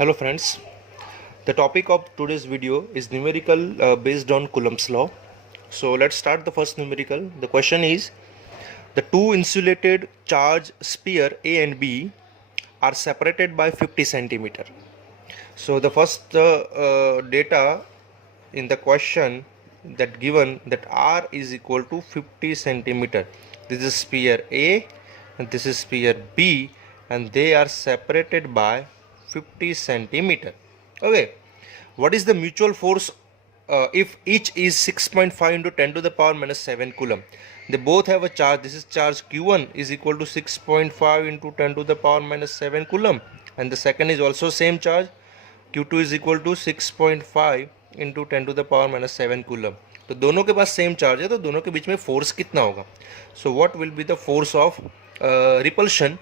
Hello friends, the topic of today's video is numerical based on Coulomb's law. So let's start the first numerical. The question is, the two insulated charge sphere A and B are separated by 50 centimeter. So the first data in the question that given that R is equal to 50 centimeter. This is sphere A and this is sphere B, and they are separated by 50 centimeter. Okay, what is the mutual force if each is 6.5 into 10 to the power minus 7 coulomb? They both have a charge. This is charge Q1 is equal to 6.5 into 10 to the power minus 7 coulomb, and the second is also same charge. Q2 is equal to 6.5 into 10 to the power minus 7 coulomb. तो दोनों के पास same charge है, तो दोनों के बीच में force कितना होगा? So what will be the force of repulsion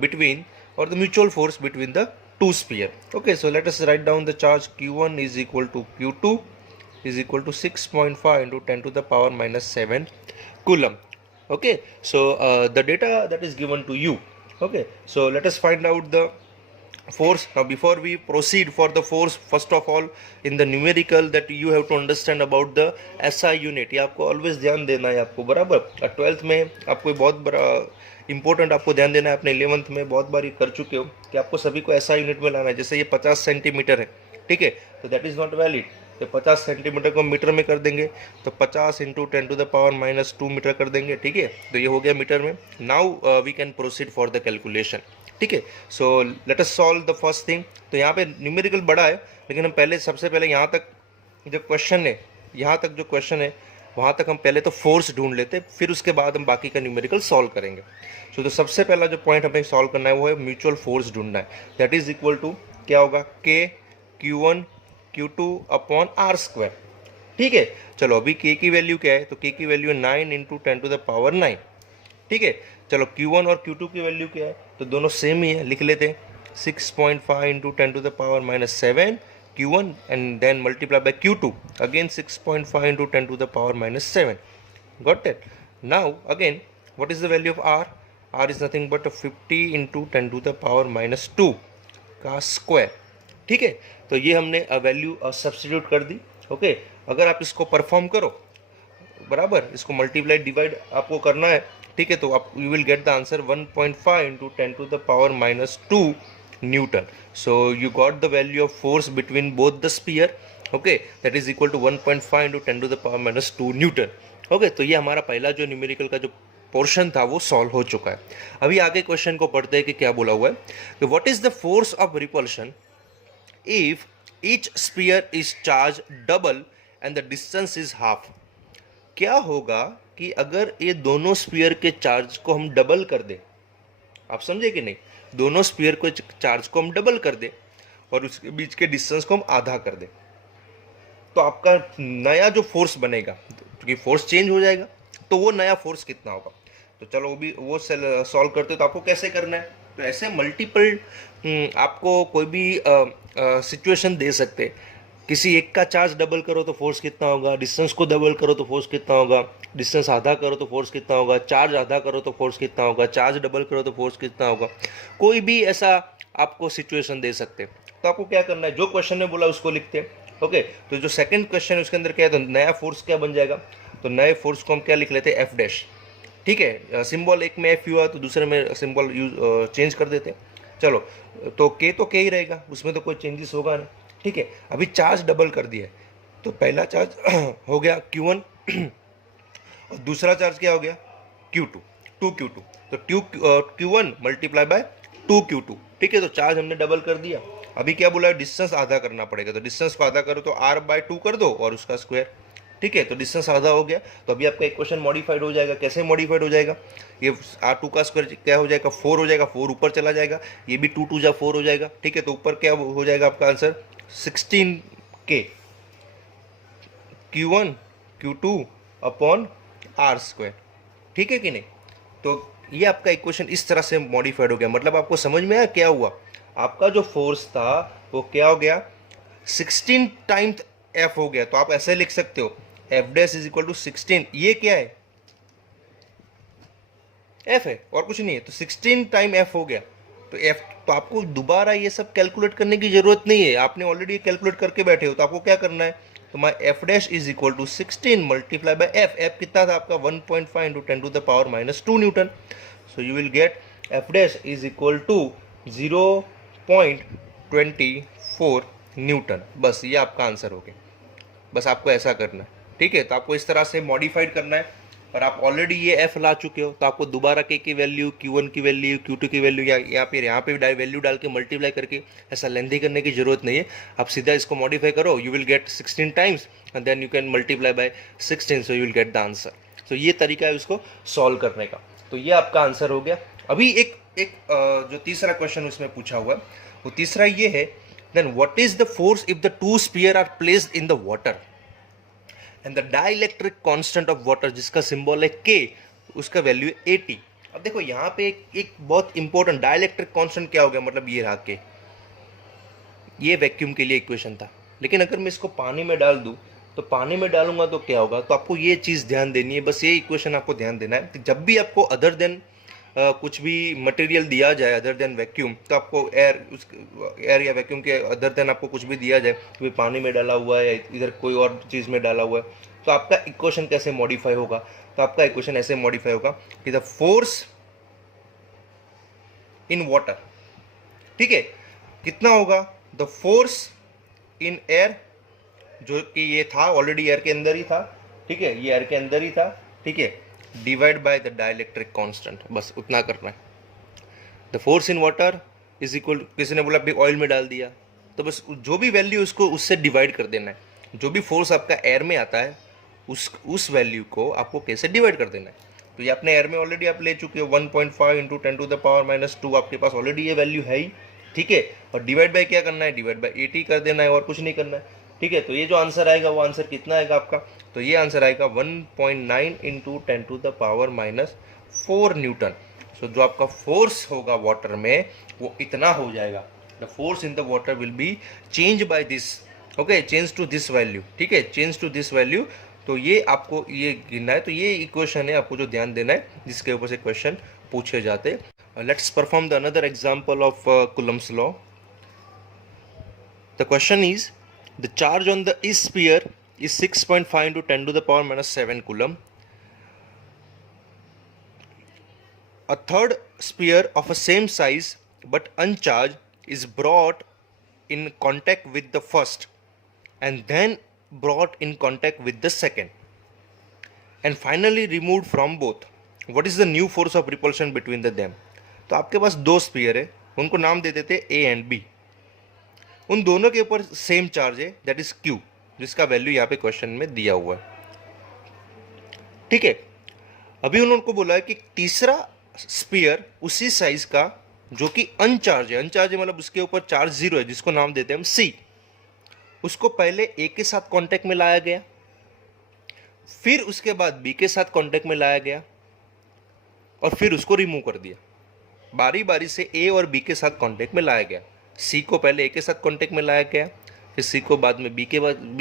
between, or the mutual force between the two sphere? Okay, so let us write down the charge Q1 is equal to Q2 is equal to 6.5 into 10 to the power minus 7 coulomb. Okay, so the data that is given to you. Okay, so let us find out the force. Now before we proceed for the force, first of all in the numerical that you have to understand about the SI unit. ये आपको always ध्यान देना है आपको, बराबर. 12th में आपको बहुत बड़ा इंपॉर्टेंट आपको ध्यान देना है. आपने 11th में बहुत बार ये कर चुके हो कि आपको सभी को SI यूनिट में लाना है. जैसे ये 50 सेंटीमीटर है, ठीक है, तो दैट इज नॉट वैलिड. तो 50 सेंटीमीटर को मीटर में कर देंगे तो 50 into 10 to the power minus 2 metre कर देंगे, ठीक है. तो ये हो गया मीटर में. Now we can proceed for the calculation, ठीक है. So let us solve the first thing. तो यहाँ पे न्यूमेरिकल बड़ा है, लेकिन हम पहले सबसे पहले यहाँ तक जो क्वेश्चन है, यहाँ तक जो क्वेश्चन है वहाँ तक हम पहले तो फोर्स ढूंढ लेते, फिर उसके बाद हम बाकी का न्यूमेरिकल सॉल्व करेंगे. सो तो सबसे पहला जो पॉइंट हमें सॉल्व करना है वो है म्यूचुअल फोर्स ढूंढना है. दैट इज इक्वल टू क्या होगा? के Q1 Q2 upon are square, ठीक है. चलो अभी के की वैल्यू क्या है? तो के की वैल्यू है 9 इंटू 10 टू द पावर 9, ठीक है. चलो Q1 और Q2 की वैल्यू क्या है? तो दोनों सेम ही है, लिख लेते हैं. 6.5 into 10 to the power minus 7 Q1 and then multiply by Q2, again 6.5 into 10 to the power minus 7. Got it? Now again, what is the value of R? R is nothing but 50 into 10 to the power minus 2 का square, ठीक है. तो ये हमने value substitute कर दी. Okay, अगर आप इसको परफॉर्म करो, बराबर, इसको मल्टीप्लाई डिवाइड आपको करना है, ठीक है, तो आप you will get the answer 1.5 into 10 to the power minus 2 Newton. So you got the value of force between both the sphere. Okay, that is equal to 1.5 into 10 to the power minus 2 Newton. Okay, तो ये हमारा पहला जो numerical का जो portion था वो solve हो चुका है. अभी आगे क्वेश्चन को पढ़ते हैं कि क्या बोला हुआ है. कि what is the force of repulsion if each sphere is charge double and the distance is half. क्या होगा कि अगर ये दोनों स्फीयर के चार्ज को हम डबल कर दें? आप समझे कि नहीं? दोनों स्फीयर को चार्ज को हम डबल कर दें और उसके बीच के डिस्टेंस को हम आधा कर दें, तो आपका नया जो फोर्स बनेगा, क्योंकि फोर्स चेंज हो जाएगा, तो वो नया फोर्स कितना होगा? तो चलो वो सॉल्व करते हो. तो आपको कैसे करना है? तो ऐसे मल्टीपल आपको कोई भी सिचुएशन दे सकते. किसी एक का चार्ज डबल करो तो फोर्स कितना होगा, डिस्टेंस को डबल करो तो फोर्स कितना होगा, डिस्टेंस आधा करो तो फोर्स कितना होगा, चार्ज आधा करो तो फोर्स कितना होगा, चार्ज डबल करो तो फोर्स कितना होगा. कोई भी ऐसा आपको सिचुएशन दे सकते. तो आपको क्या करना है? जो क्वेश्चन में बोला उसको लिखते हैं. ओके, तो जो सेकंड क्वेश्चन है उसके अंदर क्या है? तो नया फोर्स क्या बन जाएगा? तो नए फोर्स को हम क्या लिख लेते हैं? एफ डैश, ठीक है. सिंबल एक में एफ हुआ तो दूसरे में सिंबल यूज चेंज कर देते हैं. चलो, तो के ही रहेगा, उसमें तो कोई चेंजेस होगा नहीं, ठीक है. अभी चार्ज डबल कर दिया है, तो पहला चार्ज हो गया Q1 और दूसरा चार्ज क्या हो गया? Q2, 2Q2. तो Q1 मल्टीप्लाई बाय 2Q2, ठीक है. तो चार्ज हमने डबल कर दिया. अभी क्या बोला है? डिस्टेंस आधा करना पड़ेगा. तो डिस्टेंस को आधा करो तो R/2 कर दो और उसका स्क्वायर, ठीक है. तो डिस्टेंस आधा हो गया. तो अभी आपका इक्वेशन मॉडिफाइड हो जाएगा. कैसे मॉडिफाइड हो जाएगा? ये R2 का स्क्वायर क्या हो जाएगा? 4 हो जाएगा. 4 ऊपर चला जाएगा. ये भी 2 2 जा 4 हो जाएगा, ठीक है. तो ऊपर क्या हो जाएगा आपका answer? 16K Q1 Q2 upon R square, ठीक है कि नहीं? तो ये आपका इक्वेशन इस तरह से मॉडिफाइड हो गया. मतलब आपको समझ में आया क्या हुआ? आपका जो फोर्स था वो क्या हो गया? 16 टाइम्स F हो गया. तो आप ऐसे लिख सकते हो F dash is equal to 16. ये क्या है? F है और कुछ नहीं है. तो 16 टाइम F हो गया. तो एफ, तो आपको दोबारा ये सब कैलकुलेट करने की जरूरत नहीं है, आपने ऑलरेडी कैलकुलेट करके बैठे हो। तो आपको क्या करना है, तो my F dash is equal to 16 multiply by F. F कितना था आपका 1.5 into 10⁻⁻2 newton. So you will get F dash is equal to 0.24 newton. बस ये आपका आंसर हो गया। बस आपको ऐसा करना है, ठीक है। तो आपको इस तरह से मॉडिफाइड करना है, और आप ऑलरेडी ये एफ ला चुके हो, तो आपको दोबारा के की वैल्यू, Q1 की वैल्यू, Q2 की वैल्यू या फिर यहाँ पे वैल्यू डाल के मल्टीप्लाई करके ऐसा लेंथी करने की जरूरत नहीं है। आप सीधा इसको मॉडिफाई करो, you will get 16 times and then you can multiply by 16, so you will get the answer. तो ये तरीका है उसको सॉल्व करने का। तो ये आपका आंसर हो गया। अभी एक जो तीसरा क्वेश्चन उसमें पूछा हुआ है, वो तीसरा ये है, then what is the force if the two sphere are placed in the water and the dielectric constant of water, जिसका सिंबल है K, उसका वैल्यू है 80। अब देखो यहाँ पे एक बहुत इंपॉर्टेंट, डाइलेक्ट्रिक कांस्टेंट क्या हो गया, मतलब ये रहा K, ये वैक्यूम के लिए इक्वेशन था। लेकिन अगर मैं इसको पानी में डाल दूं, तो पानी में डालूंगा तो क्या होगा, तो आपको ये चीज़ ध्यान देनी है, बस ये इक्वेशन आपको ध्यान देना है। तो जब भी आपको अदर देन कुछ भी मटेरियल दिया जाए अदर देन वैक्यूम, तो आपको एयर या वैक्यूम के अदर देन आपको कुछ भी दिया जाए, कि पानी में डाला हुआ है या इधर कोई और चीज़ में डाला हुआ है, तो आपका इक्वेशन कैसे मॉडिफाई होगा, तो आपका इक्वेशन ऐसे मॉडिफाई होगा कि द फोर्स इन वाटर, ठीक है, कितना होगा, द फोर्स इन एयर, जो कि ये था ऑलरेडी एयर के अंदर ही था, ठीक है, ये एयर के अंदर ही था, ठीक है, divide by the dielectric constant, बस उतना करना है। The force in water is equal, किसी ने बोला भाई ऑयल में डाल दिया, तो बस जो भी वैल्यू उसको उससे डिवाइड कर देना है। जो भी फोर्स आपका एयर में आता है उस वैल्यू को आपको कैसे डिवाइड कर देना है। तो ये अपने एयर में ऑलरेडी आप ले चुके हो, 1.5 इंटू 10⁻⁻2, आपके पास ऑलरेडी ये वैल्यू है ही, ठीक है। और डिवाइड बाय क्या करना है, डिवाइड बाय 80 कर देना है, और कुछ नहीं करना है, ठीक है। तो ये जो आंसर आएगा वो आंसर कितना आएगा आपका, तो ये आंसर आएगा 1.9 इंटू 10⁻⁴ न्यूटन। सो जो आपका फोर्स होगा वाटर में वो इतना हो जाएगा। The force in the water will be change by this, okay, change to this value, ठीक है, चेंज टू दिस वैल्यू। तो ये आपको ये गिनना है। तो ये इक्वेशन है, आपको जो ध्यान देना है, जिसके ऊपर से क्वेश्चन पूछे जाते। Let's perform the another example of Coulomb's law. The question is, the charge on the is sphere is 6.5 into 10⁻⁷ coulomb. A third sphere of a same size but uncharged is brought in contact with the first and then brought in contact with the second and finally removed from both. What is the new force of repulsion between them? तो आपके पास दो spear है, उनको नाम दे देते A and B। उन दोनों के ऊपर सेम चार्ज है, दैट इज Q, जिसका वैल्यू यहाँ पे क्वेश्चन में दिया हुआ है, ठीक है। अभी उन्होंने बोला है कि तीसरा स्पीयर उसी साइज का जो कि अनचार्ज है, अनचार्ज है मतलब उसके ऊपर चार्ज 0 है, जिसको नाम देते हैं हम C, उसको पहले A के साथ कांटेक्ट में लाया गया, फिर उसके बाद B के साथ कांटेक्ट में लाया गया, और फिर उसको रिमूव कर दिया। बारी बारी से A और B के साथ कांटेक्ट में लाया गया। C को पहले A के साथ कांटेक्ट में लाया गया, फिर C को बाद में B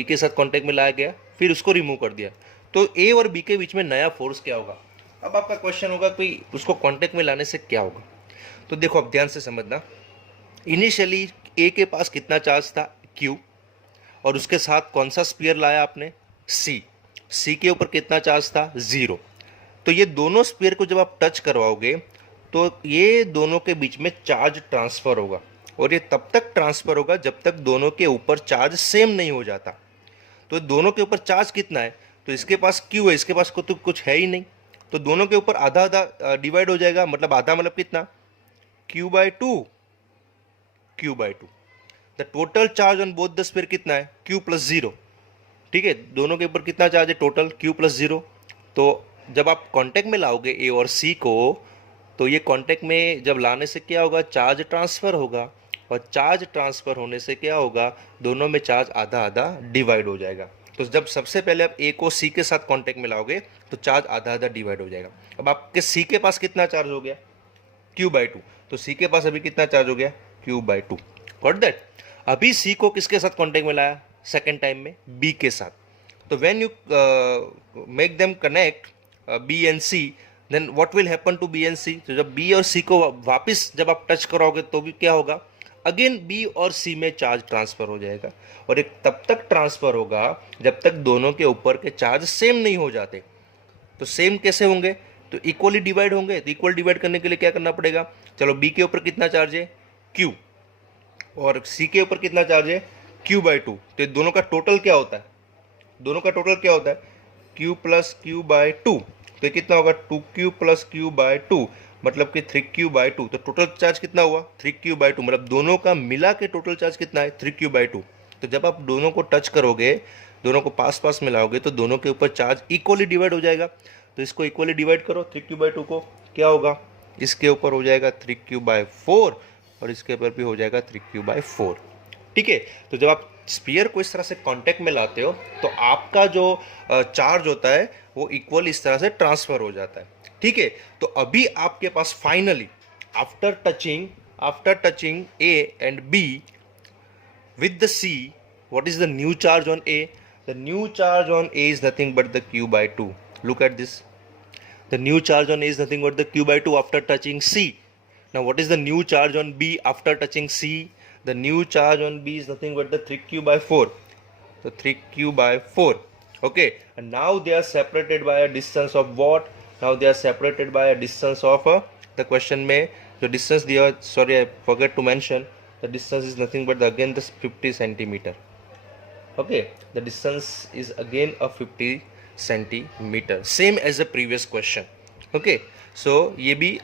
के साथ कांटेक्ट में लाया गया, फिर उसको रिमूव कर दिया। तो A और B के बीच में नया फोर्स क्या होगा। अब आपका क्वेश्चन होगा कि उसको कांटेक्ट में लाने से क्या होगा। तो देखो अब ध्यान से समझना, इनिशियली A के पास कितना चार्ज था Q, और उसके साथ कौन सा स्पीयर लाया आपने C के ऊपर कितना चार्ज था 0। तो ये दोनों स्पीयर को जब आप टच करवाओगे तो ये दोनों के बीच में चार्ज ट्रांसफर होगा, और ये तब तक ट्रांसफर होगा जब तक दोनों के ऊपर चार्ज सेम नहीं हो जाता। तो दोनों के ऊपर चार्ज कितना है, तो इसके पास Q है, इसके पास तो कुछ है ही नहीं, तो दोनों के ऊपर आधा आधा डिवाइड हो जाएगा। मतलब आधा मतलब कितना, Q/2, Q/2। The total charge on both the sphere कितना है, Q+0, ठीक है। दोनों के ऊपर कितना चार्ज है टोटल, Q+0। तो जब आप कांटेक्ट में लाओगे A और C को, तो ये कांटेक्ट में जब लाने से क्या होगा, चार्ज ट्रांसफर होगा, और चार्ज ट्रांसफर होने से क्या होगा, दोनों में चार्ज आधा आधा डिवाइड हो जाएगा। तो जब सबसे पहले आप A को C के साथ कांटेक्ट में लाओगे तो चार्ज आधा आधा डिवाइड हो जाएगा। अब आपके C के पास कितना चार्ज हो गया, Q/2। तो C के पास अभी कितना चार्ज हो गया, Q/2। Got that. अभी C को किसके साथ कांटेक्ट में लाया, सेकेंड टाइम में B के साथ। तो when you make them connect B and C, then what will happen to B and C, तो जब बी और सी को वापस जब आप टच करोगे तो भी क्या होगा, अगेन बी और सी में चार्ज ट्रांसफर हो जाएगा, और एक तब तक ट्रांसफर होगा जब तक दोनों के ऊपर के चार्ज सेम नहीं हो जाते। तो सेम कैसे होंगे, तो इक्वली डिवाइड होंगे। तो इक्वल डिवाइड करने के लिए क्या करना पड़ेगा, चलो बी के ऊपर कितना चार्ज है क्यू, और सी के ऊपर कितना चार्ज है Q/2। तो दोनों का टोटल क्या होता है, दोनों का टोटल क्या होता है Q प्लस Q/2। तो ये कितना होगा 2Q प्लस Q/2, मतलब कि 3Q/2। तो टोटल चार्ज कितना हुआ 3Q/2, मतलब दोनों का मिला के टोटल चार्ज कितना है 3Q/2। तो जब आप दोनों को टच करोगे, दोनों को पास पास मिलाओगे, तो दोनों के ऊपर चार्ज इक्वली डिवाइड हो जाएगा। तो इसको इक्वली डिवाइड करो 3Q/2 को, क्या होगा, इसके ऊपर हो जाएगा 3Q/4 और इसके ऊपर भी हो जाएगा 3Q/4। ठीक है। तो जब आप स्पीयर को इस तरह से कांटेक्ट में लाते हो तो आपका जो चार्ज होता है वो इक्वल इस तरह से ट्रांसफर हो जाता है। ठीक है। तो अभी आपके पास finally after touching A and B with the C, what is the new charge on A? The new charge on A is nothing but the Q/2. Look at this. The new charge on A is nothing but the Q/2 after touching C. Now what is the new charge on B after touching C? The new charge on B is nothing but the 3Q/4. So 3Q/4. Okay. And now they are separated by a distance of what? Now they are separated by a distance of the question may the distance they are, sorry I forgot to mention, the distance is nothing but again this 50 centimeter. Okay, the distance is again a 50 centimeter, same as the previous question. Okay, so ये भी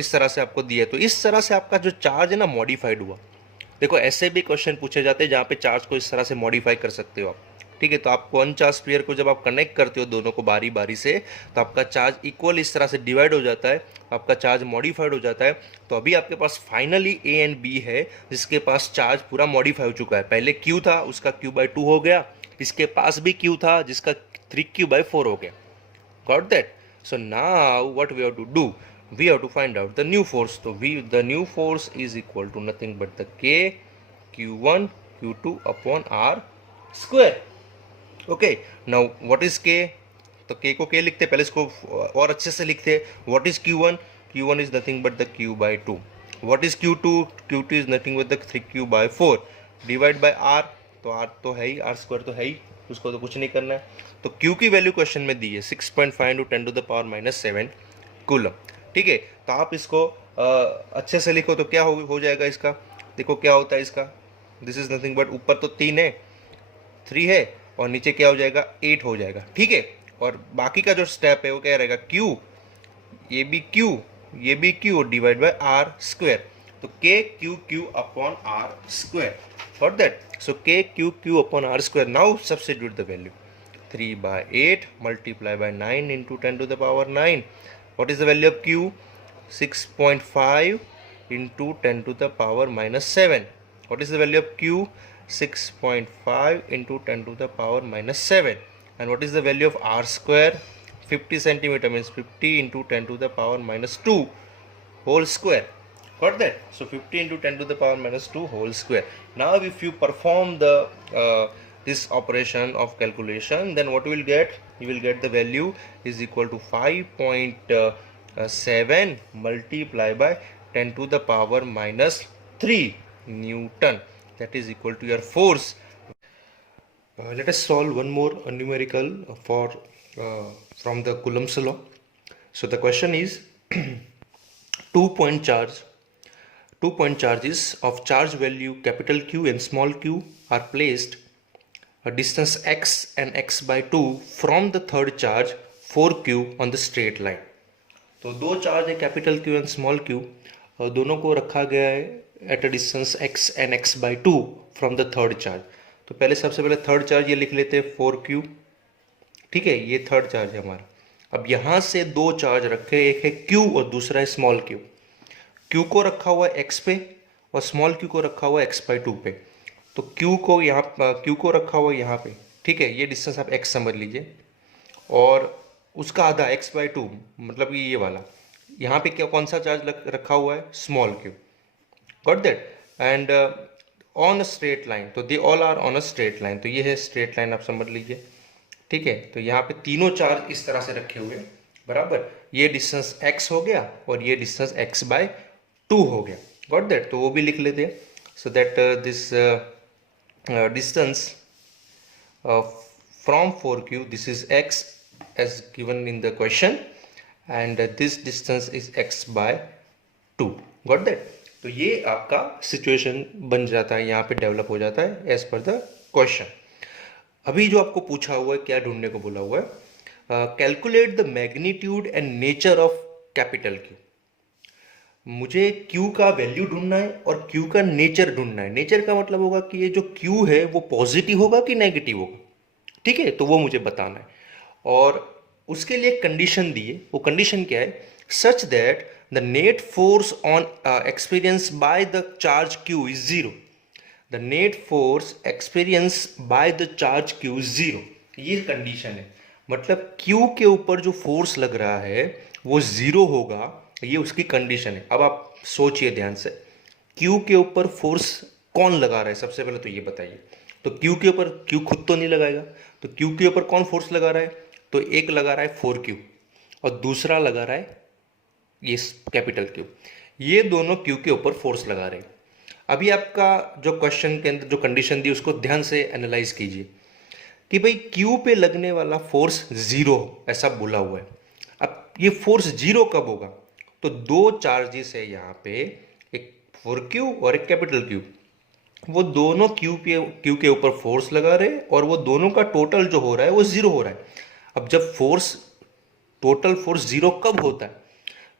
इस तरह से आपको दिया है। तो इस तरह से आपका जो चार्ज है ना मॉडिफाइड हुआ। देखो ऐसे भी क्वेश्चन पूछे जाते हैं जहाँ पे चार्ज को इस तरह से मॉडिफाई कर सकते हो आप। ठीक है। तो आपको अनचार्ज स्फीयर को जब आप कनेक्ट करते हो दोनों को बारी बारी से, तो आपका चार्ज इक्वल इस तरह से डिवाइड हो जाता है, आपका चार्ज मॉडिफाइड हो जाता है। तो अभी आपके पास फाइनली ए एंड बी है जिसके पास चार्ज पूरा मॉडिफाई हो चुका है। पहले क्यू था उसका Q/2 हो गया, इसके पास भी क्यू था जिसका 3Q/4 हो गया। Got that? So now what we have to do, we have to find out the new force. So the new force is equal to nothing but the K Q1 Q2 upon R square. Okay, now what is K? तो K को K लिखते, पहले इसको और अच्छे से लिखते। what is Q1? Q1 is nothing but the Q/2. what is Q2? Q2 is nothing but the 3Q/4 divide by R। तो R तो है ही, R स्क्वायर तो है ही, उसको तो कुछ नहीं करना है। तो Q की वैल्यू क्वेश्चन में दी है 6.5 × 10⁻⁻7 कूलम। ठीक है। तो आप इसको अच्छे से लिखो तो क्या हो जाएगा इसका, देखो क्या होता है इसका, दिस इज नथिंग बट ऊपर तो 3 है, 3 है, और नीचे क्या हो जाएगा 8 हो जाएगा। ठीक है। और बाकी का जो स्टेप है वो क्या रहेगा, Q, ये भी Q, ये भी Q divide by R square. तो K Q Q upon R square. Got that? So K Q Q upon R square. Now substitute the value 3/8 multiply by 9 into 10⁻⁹ what is the value of Q? 6.5 into 10⁻⁻7 what is the value of Q? 6.5 into 10⁻⁻7 and what is the value of R square? 50 centimeter means 50 into 10⁻⁻2 whole square. Got that? So 50 into 10⁻⁻2 whole square. Now if you perform the this operation of calculation, then what you will get, you will get the value is equal to 5.7 multiplied by 10⁻⁻3 Newton. That is equal to your force. Let us solve one more numerical for from the Coulomb's law. So the question is 2-point charges of charge value capital Q and small q are placed a distance x and x/2 from the third charge 4q on the straight line. तो दो charge है capital Q and small q, और दोनों को रखा गया है at a distance x and x/2 from the third charge. तो पहले सबसे पहले थर्ड चार्ज ये लिख लेते हैं 4q। ठीक है, ये थर्ड चार्ज है हमारा। अब यहाँ से दो चार्ज रखे, एक है q और दूसरा है स्मॉल q। q को रखा हुआ है x पे और स्मॉल q को रखा हुआ है x/2 पे। तो q को रखा हुआ है यहाँ पे। ठीक है, ये डिस्टेंस आप x समझ लीजिए, और उसका आधा x/2 मतलब कि ये वाला, यहाँ पे क्या कौन सा चार्ज रखा हुआ है, small q। Got that? And on a straight line, तो they all are on a straight line. तो ये है स्ट्रेट लाइन, आप समझ लीजिए। ठीक है, तो यहाँ पे तीनों चार्ज इस तरह से रखे हुए हैं बराबर। ये डिस्टेंस x हो गया और ये डिस्टेंस x/2 हो गया। Got that? तो वो भी लिख लेते हैं। So that this distance from 4q, this is x as given in the question, and this distance is x/2. Got that? तो ये आपका सिचुएशन बन जाता है, यहाँ पे डेवलप हो जाता है एज पर द क्वेश्चन। अभी जो आपको पूछा हुआ है, क्या ढूंढने को बोला हुआ है? Calculate the magnitude and nature of capital Q. मुझे Q का वैल्यू ढूंढना है और Q का नेचर ढूंढना है। नेचर का मतलब होगा कि ये जो Q है वो पॉजिटिव होगा कि नेगेटिव होगा, ठीक है? तो वो मुझे बताना है और उसके लिए कंडीशन दी है। वो कंडीशन क्या है? सच that the net force on experience by the charge Q is zero. The net force experience by the charge Q is zero, ये कंडीशन है। मतलब Q के ऊपर जो फोर्स लग रहा है वो जीरो होगा, ये उसकी कंडीशन है। अब आप सोचिए ध्यान से, Q के ऊपर फोर्स कौन लगा रहा है? सबसे पहले तो ये बताइए। तो Q के ऊपर Q खुद तो नहीं लगाएगा, तो Q के ऊपर कौन फोर्स लगा रहा है? तो एक लगा रहा है 4Q और दूसरा लगा रहा है ये कैपिटल Q। ये दोनों Q के ऊपर फोर्स लगा रहे हैं। अभी आपका जो क्वेश्चन के अंदर जो कंडीशन दी उसको ध्यान से एनालाइज कीजिए कि भाई Q पे लगने वाला फोर्स जीरो, ऐसा बोला हुआ है। अब ये फोर्स जीरो कब होगा? तो दो चार्जेस है यहाँ पे, एक 4Q और एक कैपिटल Q। वो दोनों Q के ऊपर फोर्स लगा रहे और वो दोनों का टोटल जो हो रहा है वो जीरो हो रहा है। अब जब टोटल फोर्स जीरो कब होता है?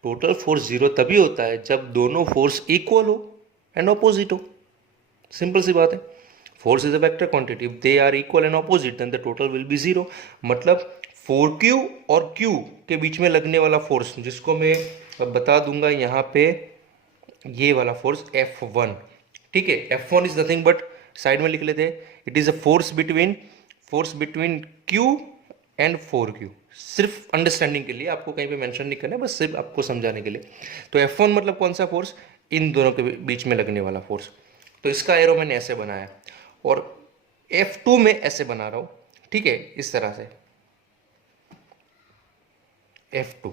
टोटल फोर्स जीरो तभी होता है जब दोनों फोर्स इक्वल हो एंड ऑपोजिट हो। सिंपल सी बात है। Force is a vector quantity, if they are equal and opposite then the total will be zero. मतलब 4Q और Q के बीच में लगने वाला फोर्स, जिसको मैं बता दूंगा यहाँ पे, ये वाला फोर्स F1, ठीक है? F1 is nothing but, side में लिख लेते हैं, it is a force between Q and 4Q। सिर्फ अंडरस्टैंडिंग के लिए, आपको कहीं पे मेंशन नहीं करना है, बस सिर्फ आपको समझाने के लिए। तो F1 मतलब कौन सा फोर्स? इन दोनों के बीच में लगने वाला फोर्स। तो इसका एरो मैंने ऐसे बनाया और F2 में ऐसे बना रहा हूं, ठीक है? इस तरह से F2,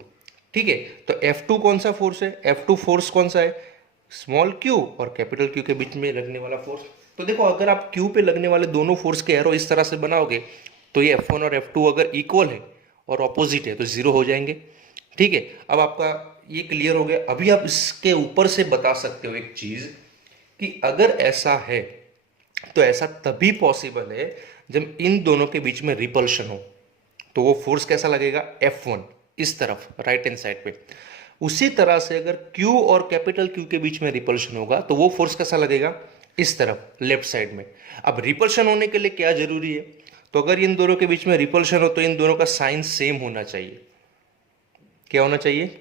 ठीक है? तो F2 कौन सा फोर्स है? F2 फोर्स कौन सा है? स्मॉल q और कैपिटल Q के बीच में लगने वाला फोर्स। तो देखो, अगर आप Q पे लगने वाले दोनों फोर्स के एरो इस तरह से बनाओगे तो ये F1 और F2 अगर इक्वल है और ऑपोजिट है तो जीरो हो जाएंगे, ठीक है? अब आपका ये क्लियर हो गया। अभी आप इसके ऊपर से बता सकते हो एक चीज कि अगर ऐसा है तो ऐसा तभी पॉसिबल है जब इन दोनों के बीच में रिपल्शन हो। तो वो फोर्स कैसा लगेगा? F1 इस तरफ, राइट हैंड साइड पे। उसी तरह से अगर Q और कैपिटल Q के बीच में रिपल्शन होगा तो वो फोर्स कैसा लगेगा? इस तरफ, लेफ्ट साइड में। अब रिपल्शन होने के लिए क्या जरूरी है? तो अगर इन दोनों के बीच में रिपल्शन हो तो इन दोनों का साइन सेम होना चाहिए। क्या होना चाहिए?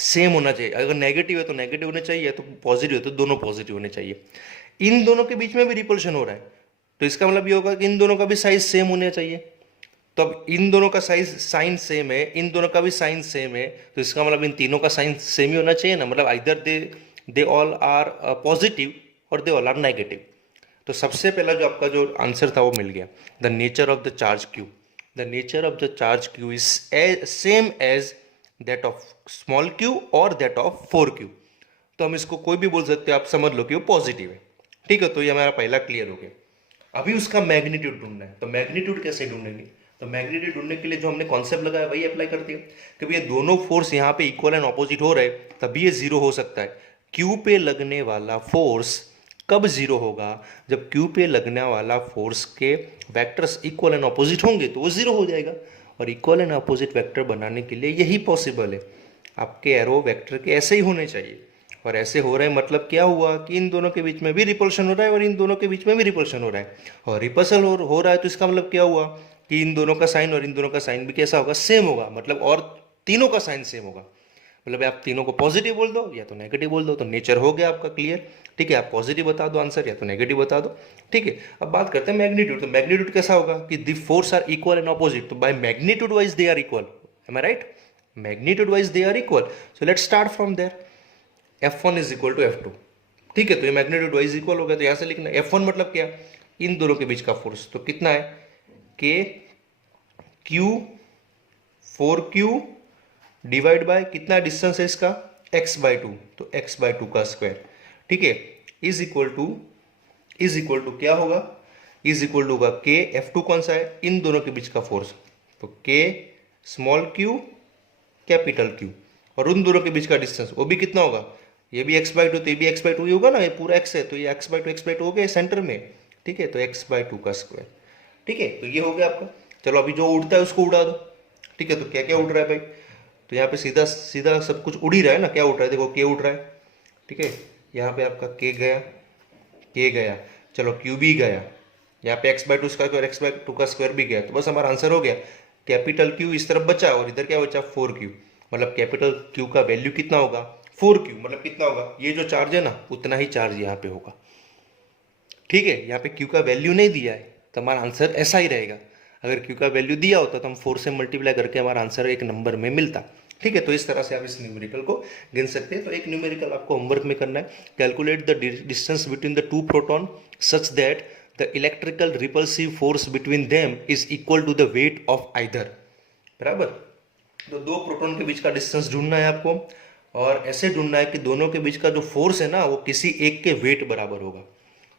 सेम होना चाहिए। अगर नेगेटिव है तो नेगेटिव होना चाहिए, तो पॉजिटिव है तो दोनों पॉजिटिव होने चाहिए। इन दोनों के बीच में भी रिपल्शन हो रहा है तो इसका मतलब ये होगा कि इन दोनों का भी साइज सेम होना चाहिए। तो अब इन दोनों का साइन सेम है, इन दोनों का भी साइन सेम है, तो इसका मतलब इन तीनों का साइन सेम ही होना चाहिए ना। मतलब either they all are positive और दे ऑल आर नेगेटिव। तो सबसे पहला जो आपका जो आंसर था वो मिल गया। The nature of the charge Q, the nature of the charge Q is same as that of small q और दैट ऑफ 4Q। तो हम इसको कोई भी बोल सकते हैं, आप समझ लो कि वो पॉजिटिव है, ठीक है? तो ये हमारा पहला क्लियर हो गया। अभी उसका मैग्नीट्यूड ढूंढना है। तो मैग्नीट्यूड कैसे ढूंढेंगे? तो मैग्नीट्यूड ढूंढने के लिए जो हमने कॉन्सेप्ट लगाया वही अप्लाई करते हैं कि ये दोनों फोर्स यहाँ पे इक्वल एंड ऑपोजिट हो रहे, तभी ये जीरो हो सकता है। Q पे लगने वाला फोर्स कब जीरो होगा? जब Q पे लगने वाला फोर्स के वेक्टर्स इक्वल एंड ऑपोजिट होंगे तो वो जीरो हो जाएगा। और इक्वल एंड ऑपोजिट वेक्टर बनाने के लिए यही पॉसिबल है, आपके एरो वेक्टर के ऐसे ही होने चाहिए। और ऐसे हो रहे हैं मतलब क्या हुआ कि इन दोनों के बीच में भी रिपल्शन हो रहा है और इन दोनों के बीच में भी रिपल्शन हो रहा है। और रिपल्शन हो रहा है तो इसका मतलब क्या हुआ कि इन दोनों का साइन और इन दोनों का साइन भी कैसा होगा? सेम होगा। मतलब और तीनों का साइन सेम होगा। मतलब आप तीनों को पॉजिटिव बोल दो या तो नेगेटिव बोल दो, तो नेचर हो गया आपका क्लियर, ठीक है? आप पॉजिटिव बता दो आंसर या तो नेगेटिव बता दो, ठीक है? अब बात करते हैं मैग्नीट्यूड। तो मैग्नीट्यूड कैसा होगा कि the force are equal and opposite, तो by magnitude wise they are equal. Am I right? Magnitude wise they are equal. So let's start from there. F1 is equal to F2, ठीक है? तो ये magnitude wise equal हो गया, तो यहां से लिखना F1 मतलब क्या? इन दोनों के बीच का फोर्स। तो कितना है? K Q 4Q divide by कितना डिस्टेंस है इसका, x/2, तो x/2 का स्क्वायर, ठीक है, इज इक्वल टू क्या होगा, इज इक्वल टू होगा k, F2 कौन सा है, इन दोनों के बीच का फोर्स, तो k small q capital Q, और उन दोनों के बीच का डिस्टेंस वो भी कितना होगा, ये भी x/2 तो ये भी x/2 ही होगा ना, ये पूरा x है तो ये x/2 हो गया सेंटर में, ठीक है, तो x/2 का स्क्वायर, ठीक है, तो ये हो गया आपका। चलो अभी जो उड़ता है उसको उड़ा दो, ठीक है, तो क्या क्या उड़ रहा है भाई, तो यहाँ पे सीधा सीधा सब कुछ उड़ ही रहा है ना, क्या उड़ रहा है, देखो k उड़ रहा है, ठीक है, यहाँ पे आपका k गया, चलो q भी गया, यहाँ पे x/2 स्क्वायर x/2 का स्क्वायर भी गया, तो बस हमारा आंसर हो गया, कैपिटल Q इस तरफ बचा और इधर क्या बचा 4Q, मतलब कैपिटल Q का वैल्यू कितना होगा 4Q, मतलब कितना होगा, ये जो चार्ज है ना उतना ही चार्ज यहाँ पे होगा, ठीक है, यहाँ पे Q का वैल्यू नहीं दिया है तो हमारा आंसर ऐसा ही रहेगा, अगर Q का वैल्यू दिया होता तो हम 4 से मल्टीप्लाई करके हमारा आंसर एक नंबर में मिलता, ठीक है, तो इस तरह से आप इस न्यूमेरिकल को गिन सकते हैं। तो एक न्यूमेरिकल आपको होमवर्क में करना है, calculate the distance between the two proton such that the electrical repulsive force between them is equal to the weight of either, बराबर। तो दो प्रोटॉन के बीच का डिस्टेंस ढूंढना है आपको, और ऐसे ढूंढना है कि दोनों के बीच का जो फोर्स है ना वो किसी एक के वेट बराबर होगा।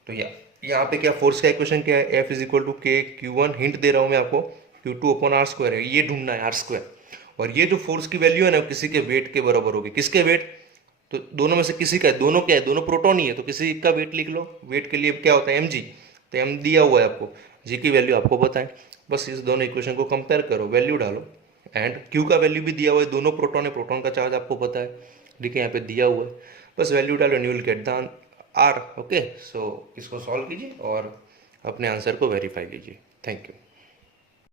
तो यहाँ पे क्या फोर्स का इक्वेशन क्या है, F इज इक्वल टू के Q1, हिंट दे रहा हूँ मैं आपको, Q2 अपॉन आर स्क्वायर है, ये ढूंढना है आर स्क्वायर, और ये जो फोर्स की वैल्यू है ना किसी के वेट के बराबर होगी, किसके वेट, तो दोनों में से किसी का है, दोनों क्या है, दोनों प्रोटॉन ही है, तो किसी का वेट लिख लो, वेट के लिए क्या होता है mg, तो m दिया हुआ है आपको, g की वैल्यू आपको बताएं, बस इस दोनों इक्वेशन को कंपेयर करो, वैल्यू डालो, एंड q का वैल्यू भी दिया हुआ है, दोनों प्रोटॉन है, प्रोटॉन का चार्ज आपको पता है, ठीक है, यहाँ पे दिया हुआ है, बस वैल्यू डालो and you will get the R, okay. So इसको सॉल्व कीजिए और अपने आंसर को वेरीफाई कीजिए, थैंक यू।